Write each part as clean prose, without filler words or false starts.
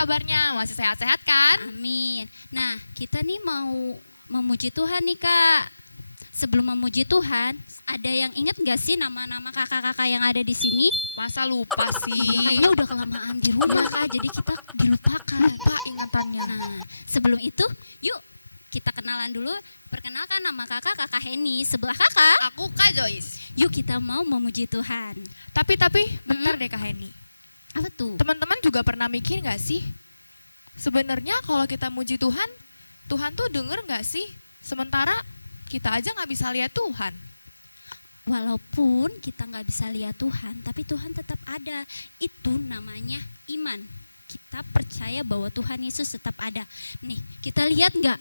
kabarnya? Masih sehat-sehat kan? Amin. Nah, kita nih mau memuji Tuhan nih Kak. Sebelum memuji Tuhan, ada yang ingat gak sih nama-nama kakak-kakak yang ada di sini? Masa lupa sih? Kayaknya udah kelamaan di rumah Kak, jadi kita dilupakan. Lupa ingatannya. Nah, sebelum itu, yuk kita kenalan dulu. Perkenalkan nama kakak Heni. Sebelah kakak, Aku Kak Joyce. yuk kita mau memuji Tuhan. Tapi bentar deh Kak Heni. Apa tuh? Teman-teman juga pernah mikir gak sih? Sebenarnya kalau kita muji Tuhan, Tuhan tuh denger gak sih? Sementara kita aja gak bisa lihat Tuhan. Walaupun kita nggak bisa lihat Tuhan, tapi Tuhan tetap ada. Itu namanya iman. Kita percaya bahwa Tuhan Yesus tetap ada. Nih, kita lihat nggak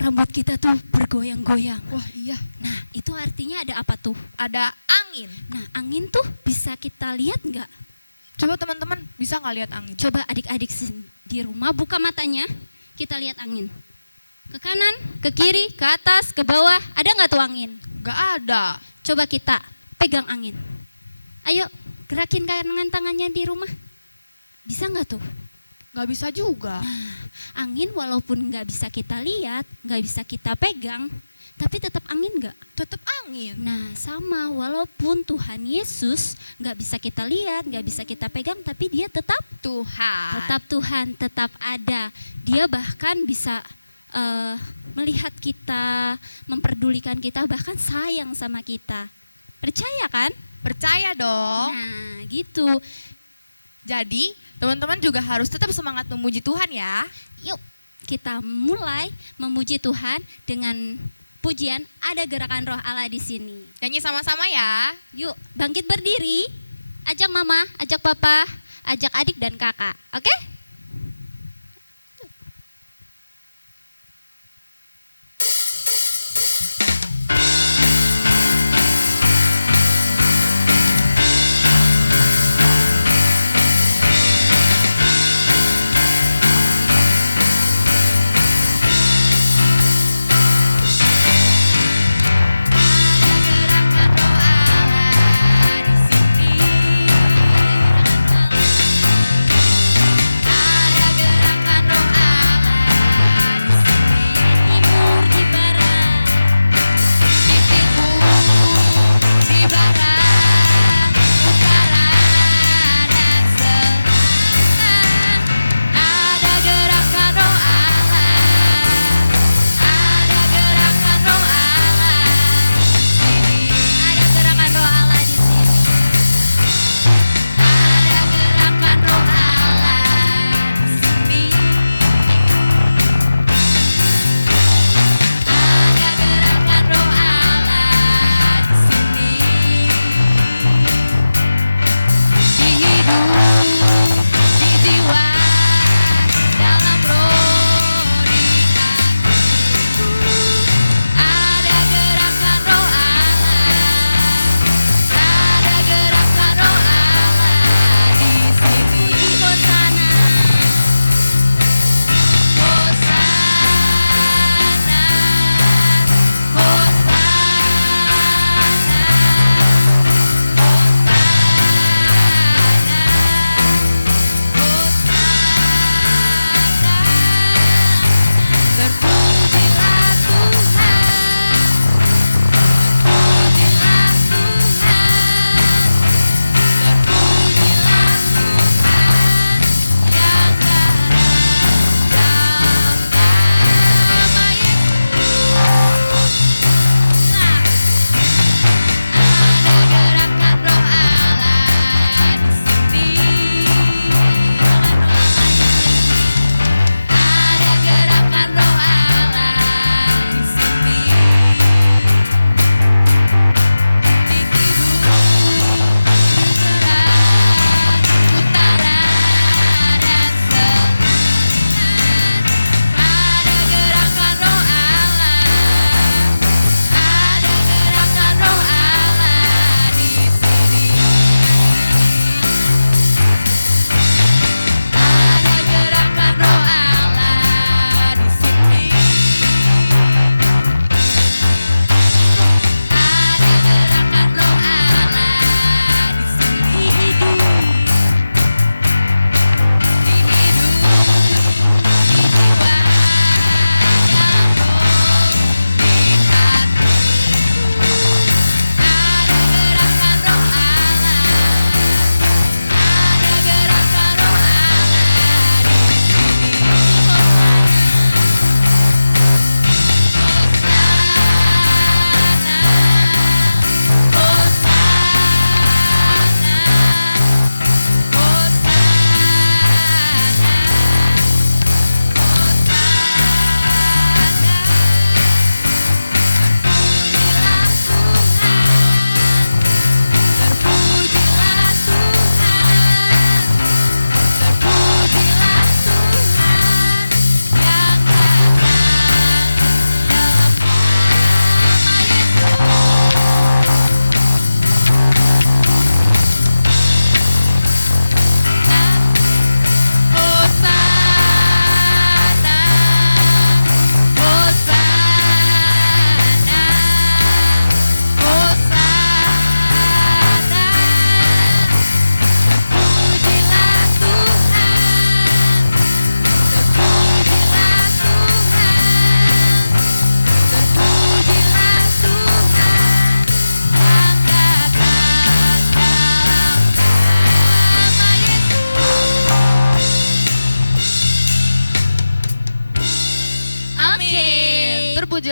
rambut kita tuh bergoyang-goyang. Wah iya, Nah, itu artinya ada apa tuh? ada angin. Nah, angin tuh bisa kita lihat nggak? Coba teman-teman bisa gak lihat angin? Coba adik-adik di rumah buka matanya, kita lihat angin. Ke kanan, ke kiri, ke atas, ke bawah, ada nggak tuh angin? Gak ada. Coba kita pegang angin. Ayo, gerakin kanan tangannya di rumah. Bisa nggak tuh? Gak bisa juga. Angin walaupun nggak bisa kita lihat, nggak bisa kita pegang, tapi tetap angin nggak? Tetap angin. Nah sama, walaupun Tuhan Yesus nggak bisa kita lihat, nggak bisa kita pegang, tapi dia tetap Tuhan. tetap ada. Dia bahkan bisa melihat kita, memperdulikan kita, bahkan sayang sama kita. Percaya kan? Percaya dong. Nah gitu. Jadi teman-teman juga harus tetap semangat memuji Tuhan ya. Yuk kita mulai memuji Tuhan dengan pujian Ada Gerakan Roh Allah di sini. Nyanyi sama-sama ya. Yuk bangkit berdiri, ajak mama, ajak papa, ajak adik dan kakak, oke?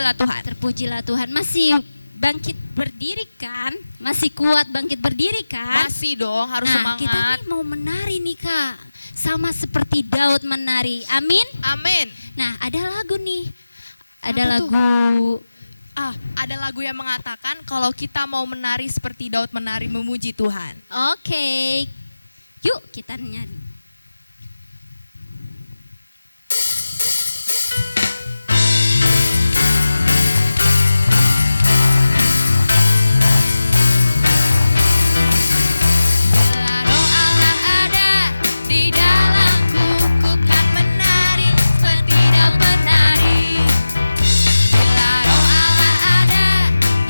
Terpujilah Tuhan. Terpujilah Tuhan. Masih bangkit berdiri kan? Masih kuat bangkit berdiri kan? Masih dong, harus Nah, kita semangat. nih mau menari nih Kak. Sama seperti Daud menari. Amin. Amin. Nah, ada lagu nih. Ada Apa tuh? lagu. Ada lagu yang mengatakan kalau kita mau menari seperti Daud menari memuji Tuhan. Oke. Yuk kita nyanyi. Bila roh Allah ada di dalamku, ku kan menari seperti Daud menari. Bila roh Allah ada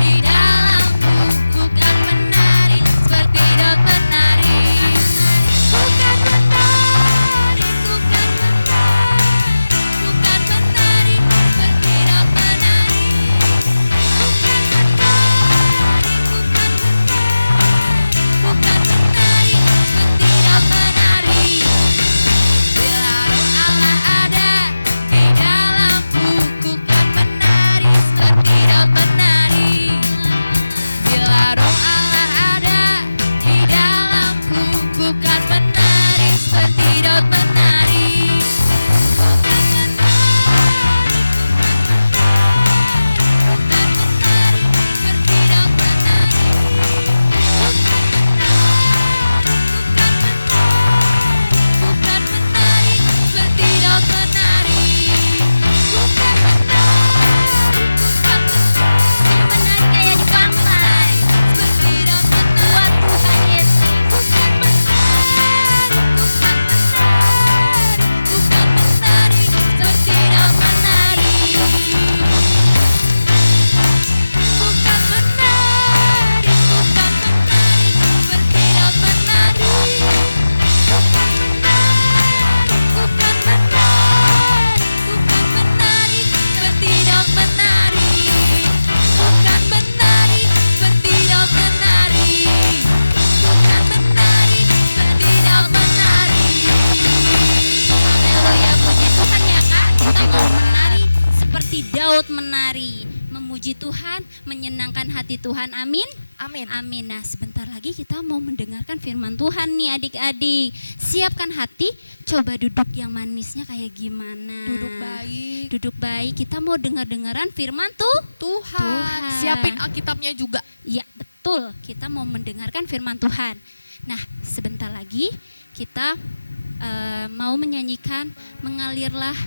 di dalamku, ku kan menari seperti Daud menari. Ku kan menari, ku kan menari, ku kan menari seperti Daud menari. Ku kan menari, ku kan menari, ku kan menari seperti Daud menari. Bila roh Allah ada di dalamku, ku kan menari seperti Daud menari. Bila roh Allah ada di dalamku, ku kan menari seperti Daud menari. Ku kan menari, ku kan menari seperti Daud menari. Bukan menari seperti Daud menari. Bukan menari, bukan menari kayak di pantai. Seperti Daud menari bangkit. Bukan menari, bukan menari, bukan menari seperti Daud menari. Bukan menari, bukan menari seperti Daud menari. Seperti Daud menari, memuji Tuhan, menyenangkan hati Tuhan. Amin. Amin. Amin. Nah, sebentar lagi kita mau mendengarkan firman Tuhan nih adik-adik. Siapkan hati, coba duduk yang manisnya kayak gimana. Duduk baik. Duduk baik, kita mau dengar-dengaran firman Tuhan. Tuhan. Siapin Alkitabnya juga. Ya, betul. Kita mau mendengarkan firman Tuhan. Nah, sebentar lagi kita mau menyanyikan Mengalirlah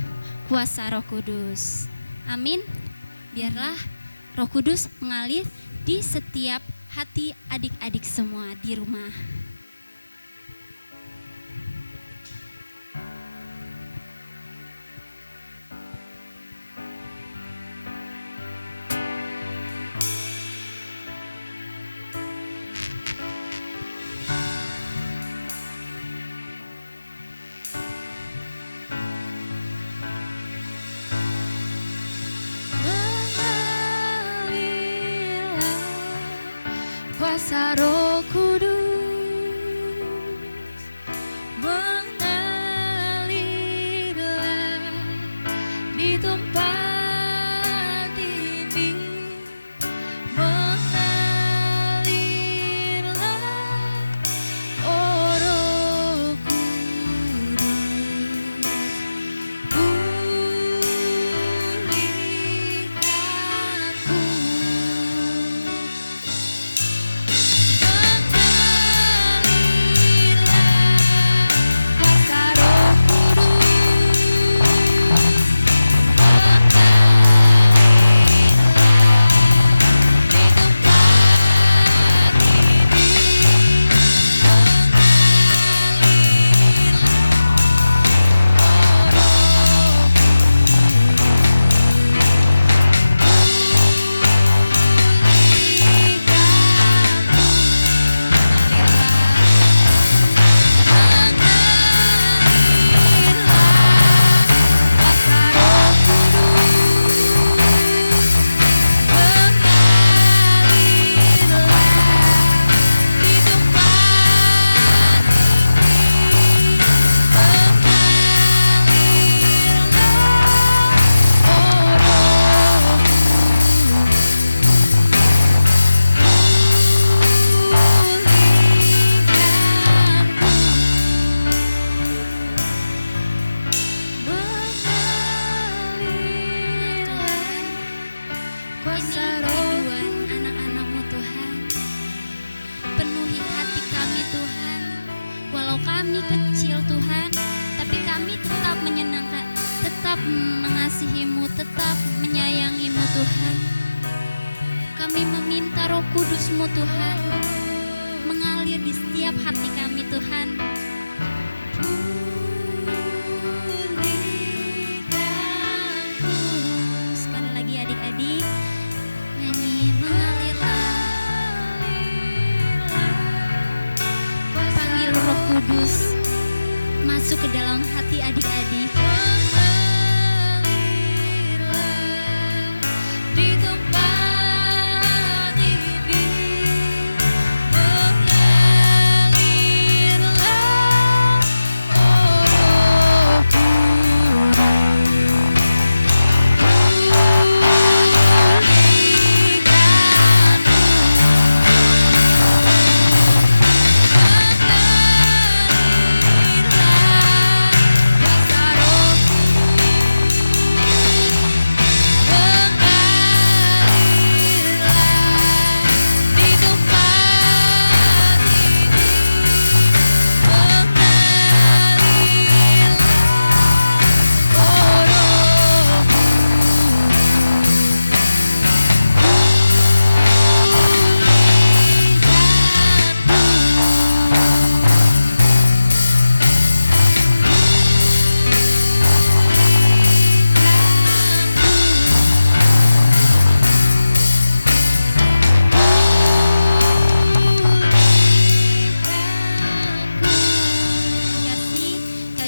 Kuasa Roh Kudus. Amin. Biarlah Roh Kudus mengalir di setiap hati adik-adik semua di rumah. Mengalirlah kuasa Roh Kudus, mengalirlah di tempat ini, mengalirlah oh Roh Kudus, pulihkanku.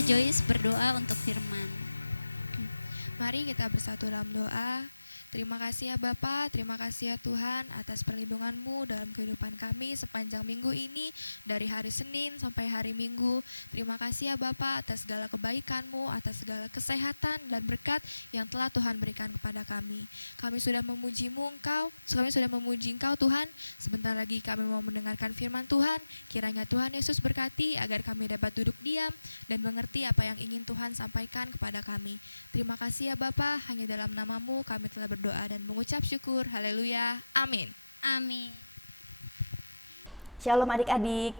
Joyce berdoa untuk firman. Mari kita bersatu dalam doa. Terima kasih ya Bapa, terima kasih ya Tuhan atas perlindungan-Mu dalam kehidupan kami sepanjang minggu ini, dari hari Senin sampai hari Minggu. Terima kasih ya Bapa atas segala kebaikan-Mu, atas segala kesehatan dan berkat yang telah Tuhan berikan kepada kami. Kami sudah memuji-Mu Engkau, kami sudah memuji Engkau Tuhan. Sebentar lagi kami mau mendengarkan firman Tuhan. Kiranya Tuhan Yesus berkati agar kami dapat duduk diam dan mengerti apa yang ingin Tuhan sampaikan kepada kami. Terima kasih ya Bapa, hanya dalam nama-Mu kami telah berdoa dan mengucap syukur. Haleluya. Amin. Amin. Shalom adik-adik.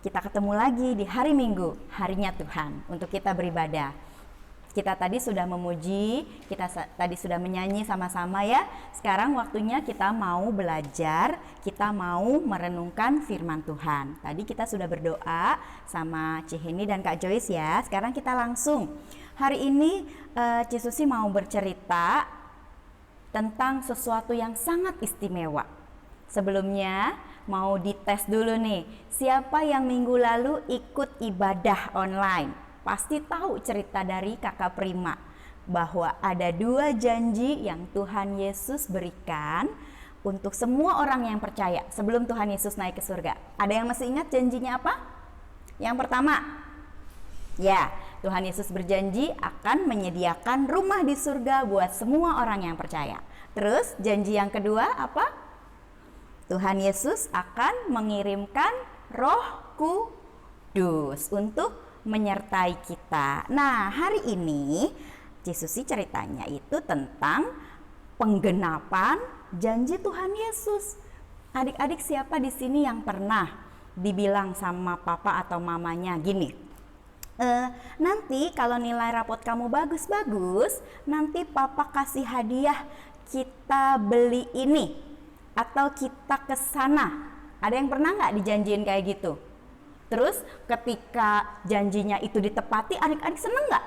Kita ketemu lagi di hari Minggu, harinya Tuhan, untuk kita beribadah. Kita tadi sudah memuji, kita tadi sudah menyanyi sama-sama ya. Sekarang waktunya kita mau belajar, kita mau merenungkan firman Tuhan. Tadi kita sudah berdoa sama Ciheni dan Kak Joyce ya. Sekarang kita langsung. Hari ini Cisusi mau bercerita tentang sesuatu yang sangat istimewa. Sebelumnya mau dites dulu nih, siapa yang minggu lalu ikut ibadah online? Pasti tahu cerita dari Kakak Prima bahwa ada 2 janji yang Tuhan Yesus berikan untuk semua orang yang percaya sebelum Tuhan Yesus naik ke surga. Ada yang masih ingat janjinya apa? Yang pertama, ya, Tuhan Yesus berjanji akan menyediakan rumah di surga buat semua orang yang percaya. Terus janji yang kedua apa? Tuhan Yesus akan mengirimkan Roh Kudus untuk menyertai kita. Nah, hari ini Cisusi ceritanya itu tentang penggenapan janji Tuhan Yesus. Adik-adik, siapa di sini yang pernah dibilang sama papa atau mamanya gini, nanti kalau nilai rapot kamu bagus-bagus, nanti papa kasih hadiah, kita beli ini atau kita ke sana. Ada yang pernah nggak dijanjiin kayak gitu? Terus ketika janjinya itu ditepati, adik-adik seneng nggak?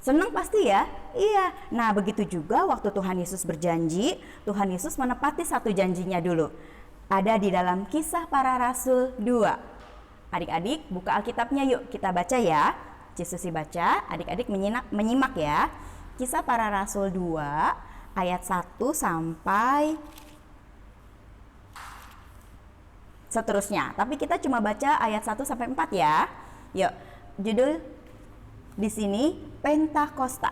Seneng pasti ya? Iya. Nah, begitu juga waktu Tuhan Yesus berjanji, Tuhan Yesus menepati satu janjinya dulu. Ada di dalam Kisah Para Rasul 2. Adik-adik buka Alkitabnya yuk, kita baca ya. Cisusi baca, adik-adik menyimak ya. Kisah Para Rasul 2 ayat 1 sampai seterusnya. Tapi kita cuma baca ayat 1 sampai 4 ya. Yuk, judul di sini Pentakosta.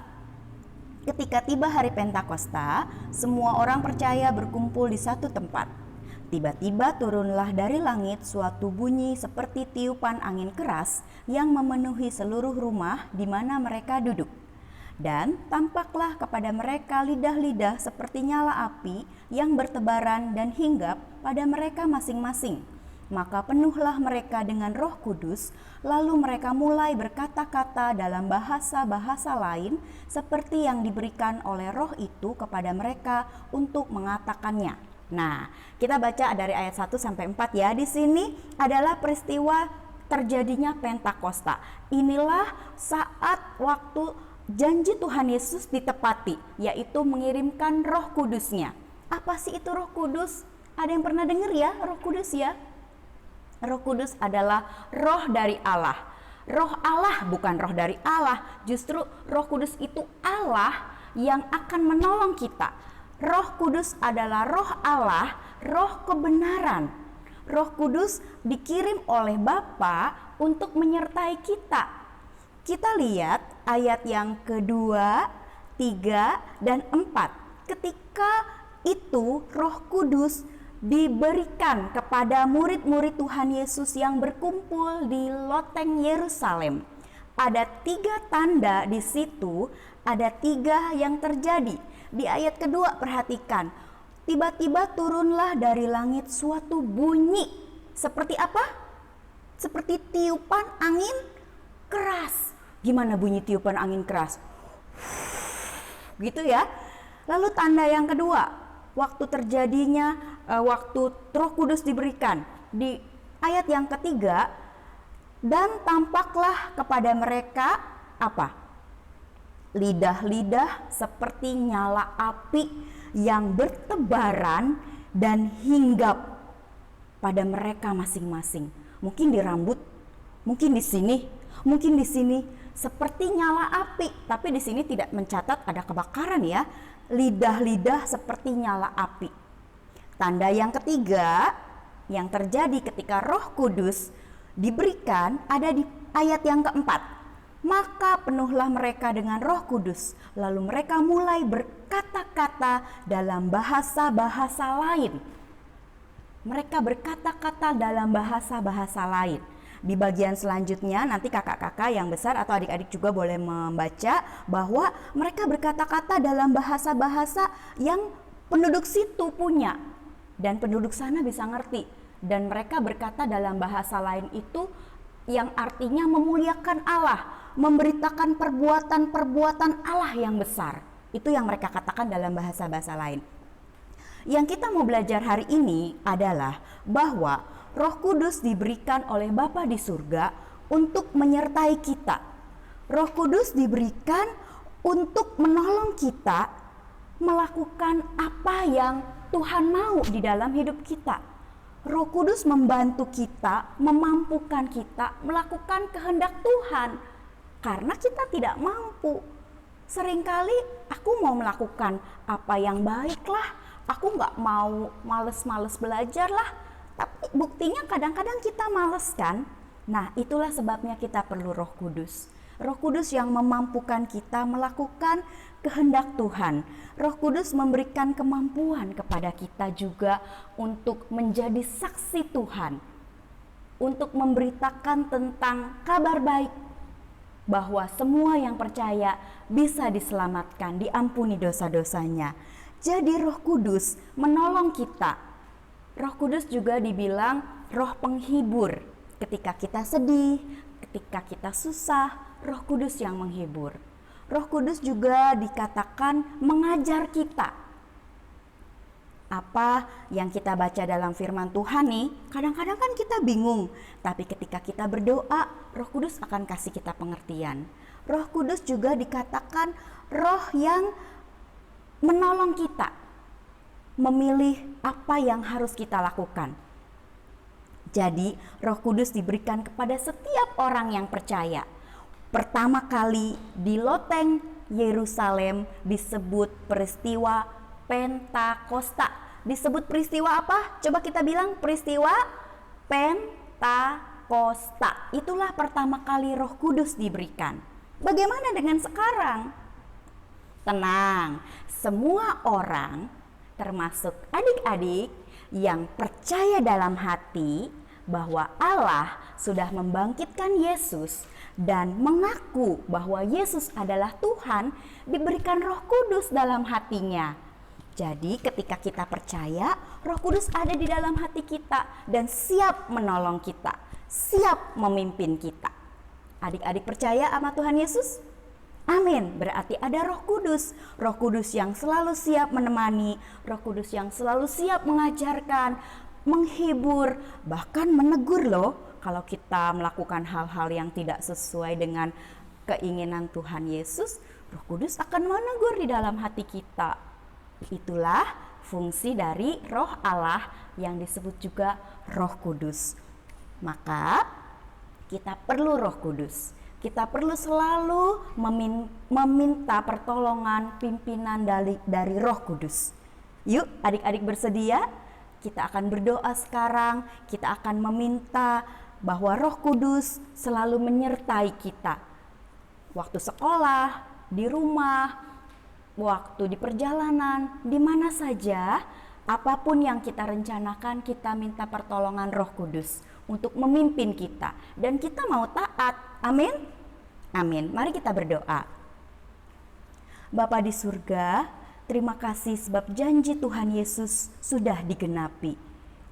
Ketika tiba hari Pentakosta, semua orang percaya berkumpul di satu tempat. Tiba-tiba turunlah dari langit suatu bunyi seperti tiupan angin keras yang memenuhi seluruh rumah di mana mereka duduk. Dan tampaklah kepada mereka lidah-lidah seperti nyala api yang bertebaran dan hinggap pada mereka masing-masing. Maka penuhlah mereka dengan Roh Kudus, lalu mereka mulai berkata-kata dalam bahasa-bahasa lain seperti yang diberikan oleh Roh itu kepada mereka untuk mengatakannya. Nah, kita baca dari ayat 1 sampai 4 ya. Di sini adalah peristiwa terjadinya Pentakosta. Inilah saat waktu janji Tuhan Yesus ditepati, yaitu mengirimkan Roh Kudusnya. Apa sih itu Roh Kudus? Ada yang pernah dengar ya Roh Kudus ya? Roh Kudus adalah roh dari Allah. Roh Allah bukan roh dari Allah. Justru Roh Kudus itu Allah yang akan menolong kita. Roh Kudus adalah roh Allah, roh kebenaran. Roh Kudus dikirim oleh Bapa untuk menyertai kita. Kita lihat ayat yang kedua, 3, dan 4. Ketika itu Roh Kudus diberikan kepada murid-murid Tuhan Yesus yang berkumpul di loteng Yerusalem. Ada 3 tanda di situ, ada 3 yang terjadi. Di ayat kedua perhatikan, tiba-tiba turunlah dari langit suatu bunyi. Seperti apa? Seperti tiupan angin keras. Gimana bunyi tiupan angin keras? Gitu ya. Lalu tanda yang kedua, waktu terjadinya, waktu Roh Kudus diberikan. Di ayat yang ketiga, dan tampaklah kepada mereka apa? Lidah-lidah seperti nyala api yang bertebaran dan hinggap pada mereka masing-masing. Mungkin di rambut, mungkin di sini, Mungkin di sini seperti nyala api, tapi di sini tidak mencatat ada kebakaran ya. Lidah-lidah seperti nyala api. Tanda yang ketiga yang terjadi ketika Roh Kudus diberikan ada di ayat yang keempat. Maka penuhlah mereka dengan Roh Kudus, lalu mereka mulai berkata-kata dalam bahasa-bahasa lain. Mereka berkata-kata dalam bahasa-bahasa lain. Di bagian selanjutnya nanti kakak-kakak yang besar atau adik-adik juga boleh membaca bahwa mereka berkata-kata dalam bahasa-bahasa yang penduduk situ punya dan penduduk sana bisa ngerti. Dan mereka berkata dalam bahasa lain itu yang artinya memuliakan Allah, memberitakan perbuatan-perbuatan Allah yang besar. Itu yang mereka katakan dalam bahasa-bahasa lain. Yang kita mau belajar hari ini adalah bahwa Roh Kudus diberikan oleh Bapa di surga untuk menyertai kita. Roh Kudus diberikan untuk menolong kita melakukan apa yang Tuhan mau di dalam hidup kita. Roh Kudus membantu kita, memampukan kita melakukan kehendak Tuhan karena kita tidak mampu. Seringkali aku mau melakukan apa yang baik lah, aku nggak mau males-males belajar lah, tapi buktinya kadang-kadang kita males kan? Nah, itulah sebabnya kita perlu Roh Kudus. Roh Kudus yang memampukan kita melakukan kehendak Tuhan. Roh Kudus memberikan kemampuan kepada kita juga untuk menjadi saksi Tuhan, untuk memberitakan tentang kabar baik bahwa semua yang percaya bisa diselamatkan, diampuni dosa-dosanya. Jadi Roh Kudus menolong kita. Roh Kudus juga dibilang roh penghibur. Ketika kita sedih, ketika kita susah, Roh Kudus yang menghibur. Roh Kudus juga dikatakan mengajar kita. Apa yang kita baca dalam firman Tuhan nih, kadang-kadang kan kita bingung. Tapi ketika kita berdoa, Roh Kudus akan kasih kita pengertian. Roh Kudus juga dikatakan roh yang menolong kita memilih apa yang harus kita lakukan. Jadi Roh Kudus diberikan kepada setiap orang yang percaya. Pertama kali di loteng Yerusalem disebut peristiwa Pentakosta. Disebut peristiwa apa? Coba kita bilang peristiwa Pentakosta. Itulah pertama kali Roh Kudus diberikan. Bagaimana dengan sekarang? Tenang, semua orang termasuk adik-adik yang percaya dalam hati bahwa Allah sudah membangkitkan Yesus dan mengaku bahwa Yesus adalah Tuhan, diberikan Roh Kudus dalam hatinya. Jadi ketika kita percaya, Roh Kudus ada di dalam hati kita dan siap menolong kita, siap memimpin kita. Adik-adik percaya sama Tuhan Yesus? Amin. Berarti ada Roh Kudus. Roh Kudus yang selalu siap menemani, Roh Kudus yang selalu siap mengajarkan, menghibur, bahkan menegur loh. Kalau kita melakukan hal-hal yang tidak sesuai dengan keinginan Tuhan Yesus, Roh Kudus akan menegur di dalam hati kita. Itulah fungsi dari Roh Allah yang disebut juga Roh Kudus. Maka kita perlu Roh Kudus. Kita perlu selalu meminta pertolongan pimpinan dari Roh Kudus. Yuk adik-adik bersedia? Kita akan berdoa sekarang. Kita akan meminta bahwa Roh Kudus selalu menyertai kita. Waktu sekolah, di rumah, waktu di perjalanan, di mana saja, apapun yang kita rencanakan, kita minta pertolongan Roh Kudus untuk memimpin kita. Dan kita mau taat. Amin? Amin. Mari kita berdoa. Bapa di surga, terima kasih sebab janji Tuhan Yesus sudah digenapi.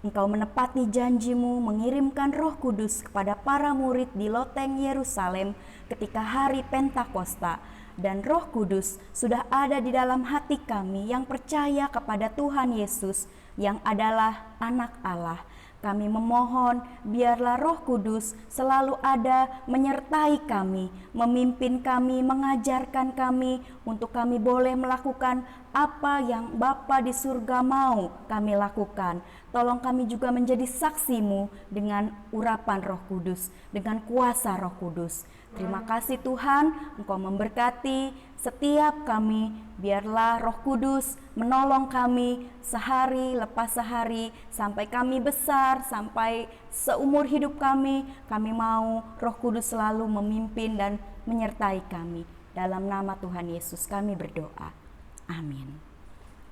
Engkau menepati janjimu mengirimkan Roh Kudus kepada para murid di loteng Yerusalem ketika hari Pentakosta. Dan Roh Kudus sudah ada di dalam hati kami yang percaya kepada Tuhan Yesus yang adalah anak Allah. Kami memohon biarlah Roh Kudus selalu ada menyertai kami, memimpin kami, mengajarkan kami untuk kami boleh melakukan apa yang Bapa di surga mau kami lakukan. Tolong kami juga menjadi saksi-Mu dengan urapan Roh Kudus, dengan kuasa Roh Kudus. Terima kasih Tuhan, Engkau memberkati setiap kami. Biarlah Roh Kudus menolong kami sehari lepas sehari sampai kami besar, sampai seumur hidup kami. Kami mau Roh Kudus selalu memimpin dan menyertai kami. Dalam nama Tuhan Yesus kami berdoa. Amin.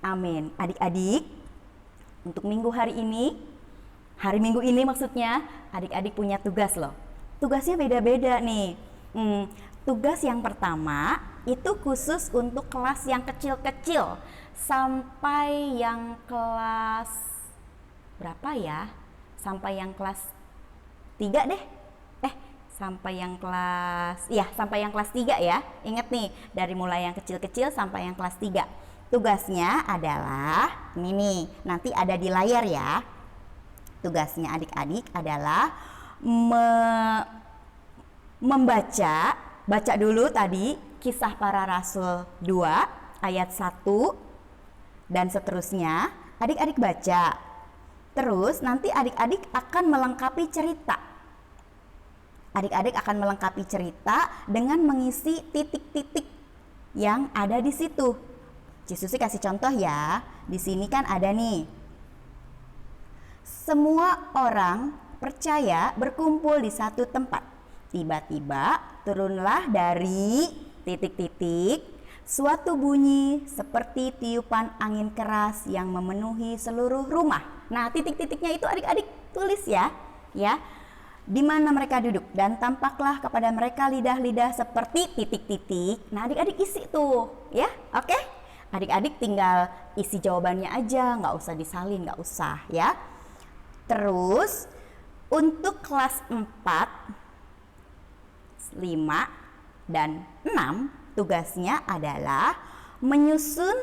Amin. Adik-adik, untuk minggu hari ini, hari Minggu ini maksudnya, adik-adik punya tugas loh. Tugasnya beda-beda nih. Tugas yang pertama itu khusus untuk kelas yang kecil-kecil sampai yang kelas berapa ya? Sampai yang kelas 3 deh. Sampai yang kelas 3 ya. Ingat nih, dari mulai yang kecil-kecil sampai yang kelas 3. Tugasnya adalah ini nih, nanti ada di layar ya. Tugasnya adik-adik adalah baca dulu tadi Kisah Para Rasul 2 ayat 1 dan seterusnya. Adik-adik baca. Terus nanti adik-adik akan melengkapi cerita. Adik-adik akan melengkapi cerita dengan mengisi titik-titik yang ada di situ. Cisusi kasih contoh ya. Di sini kan ada nih. Semua orang percaya berkumpul di satu tempat. Tiba-tiba turunlah dari titik-titik suatu bunyi seperti tiupan angin keras yang memenuhi seluruh rumah. Nah, titik-titiknya itu adik-adik tulis ya. Di mana mereka duduk, dan tampaklah kepada mereka lidah-lidah seperti titik-titik. Nah, adik-adik isi tuh ya. Oke? Adik-adik tinggal isi jawabannya aja, nggak usah disalin, nggak usah ya. Terus untuk kelas 4, 5, dan 6 tugasnya adalah menyusun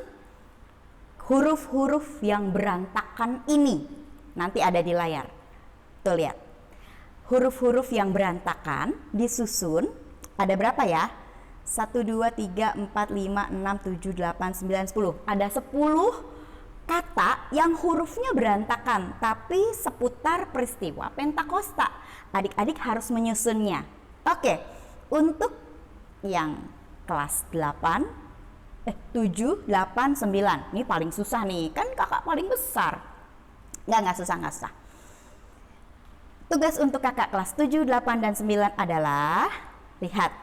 huruf-huruf yang berantakan ini. Nanti ada di layar. Tuh lihat. Huruf-huruf yang berantakan disusun ada berapa ya? 1, 2, 3, 4, 5, 6, 7, 8, 9, 10. Ada 10 kata yang hurufnya berantakan tapi seputar peristiwa Pentakosta. Adik-adik harus menyusunnya. Oke, untuk yang kelas 7, 8, 9. Ini paling susah nih, kan kakak paling besar. Nggak susah. Tugas untuk kakak kelas 7, 8, dan 9 adalah, lihat,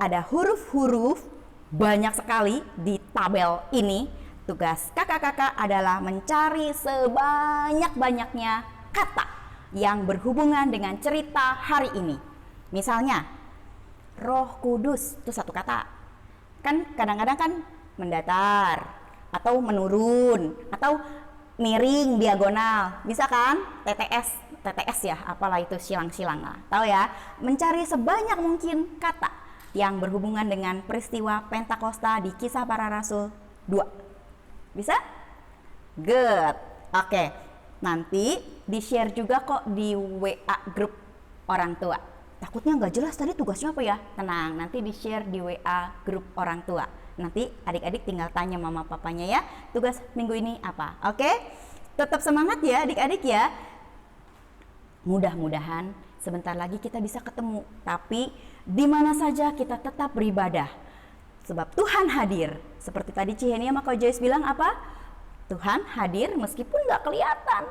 ada huruf-huruf banyak sekali di tabel ini. Tugas kakak-kakak adalah mencari sebanyak-banyaknya kata yang berhubungan dengan cerita hari ini. Misalnya, Roh Kudus itu satu kata. Kan kadang-kadang kan mendatar, atau menurun, atau miring, diagonal. Bisa kan? TTS ya, apalah itu, silang-silang lah. Tahu ya? Mencari sebanyak mungkin kata yang berhubungan dengan peristiwa Pentakosta di Kisah Para Rasul 2. Bisa? Good. Oke. Nanti di-share juga kok di WA grup orang tua. Takutnya nggak jelas tadi tugasnya apa ya? Tenang, nanti di-share di WA grup orang tua. Nanti adik-adik tinggal tanya mama papanya ya, tugas minggu ini apa. Oke? Tetap semangat ya adik-adik ya. Mudah-mudahan sebentar lagi kita bisa ketemu. Tapi di mana saja kita tetap beribadah. Sebab Tuhan hadir. Seperti tadi Cihenia sama Ko Joyce bilang apa? Tuhan hadir meskipun nggak kelihatan.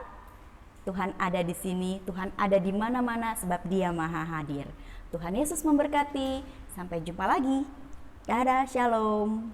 Tuhan ada di sini, Tuhan ada di mana-mana sebab Dia Maha Hadir. Tuhan Yesus memberkati. Sampai jumpa lagi. Dadah, shalom.